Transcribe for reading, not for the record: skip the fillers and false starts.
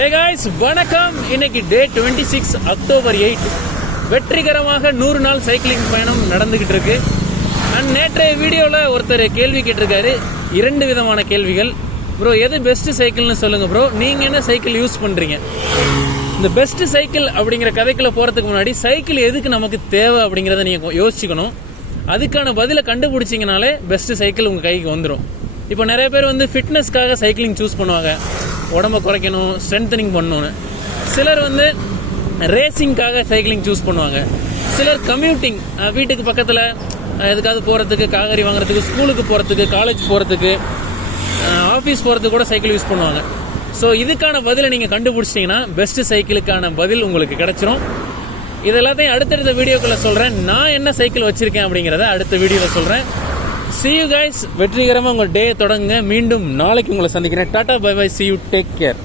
Hey guys, வணக்கம். இன்னைக்கு டே 26 October 8 வெற்றிகரமாக 100 நாள் சைக்கிளிங் பயணம் நடந்துகிட்டு இருக்கு. அண்ட் நேற்றைய வீடியோவில் ஒருத்தர் கேள்வி கேட்டிருக்காரு, 2 விதமான கேள்விகள். ப்ரோ, எது பெஸ்ட் சைக்கிள்னு சொல்லுங்க ப்ரோ, நீங்கள் என்ன சைக்கிள் யூஸ் பண்ணுறீங்க? இந்த பெஸ்ட் சைக்கிள் அப்படிங்கிற கதைக்குள்ள போகிறதுக்கு முன்னாடி சைக்கிள் எதுக்கு நமக்கு தேவை அப்படிங்கிறத நீங்கள் யோசிச்சுக்கணும். அதுக்கான பதிலை கண்டுபிடிச்சிங்கனாலே பெஸ்ட் சைக்கிள் உங்கள் கைக்கு வந்துடும். இப்போ நிறைய பேர் வந்து ஃபிட்னஸ்க்காக சைக்கிளிங் சூஸ் பண்ணுவாங்க, உடம்பை குறைக்கணும், ஸ்ட்ரென்தனிங் பண்ணணும்னு. சிலர் வந்து ரேசிங்காக சைக்கிளிங் சூஸ் பண்ணுவாங்க. சிலர் கம்யூட்டிங், வீட்டுக்கு பக்கத்தில் எதுக்காவது போகிறதுக்கு, காய்கறி வாங்குறதுக்கு, ஸ்கூலுக்கு போகிறதுக்கு, காலேஜ் போகிறதுக்கு, ஆஃபீஸ் போகிறதுக்கு கூட சைக்கிள் யூஸ் பண்ணுவாங்க. ஸோ இதுக்கான பதிலை நீங்கள் கண்டுபிடிச்சிட்டிங்கன்னா பெஸ்ட் சைக்கிளுக்கான பதில் உங்களுக்கு கிடச்சிரும். இது எல்லாத்தையும் அடுத்தடுத்த வீடியோக்குள்ளே சொல்கிறேன். நான் என்ன சைக்கிள் வச்சுருக்கேன் அப்படிங்கிறத அடுத்த வீடியோவில் சொல்கிறேன். See you guys. வெற்றிகரமாக உங்கள் டே தொடங்குங்க. மீண்டும் நாளைக்கு உங்களை சந்திக்கிறேன். Tata, bye bye, see you, take care.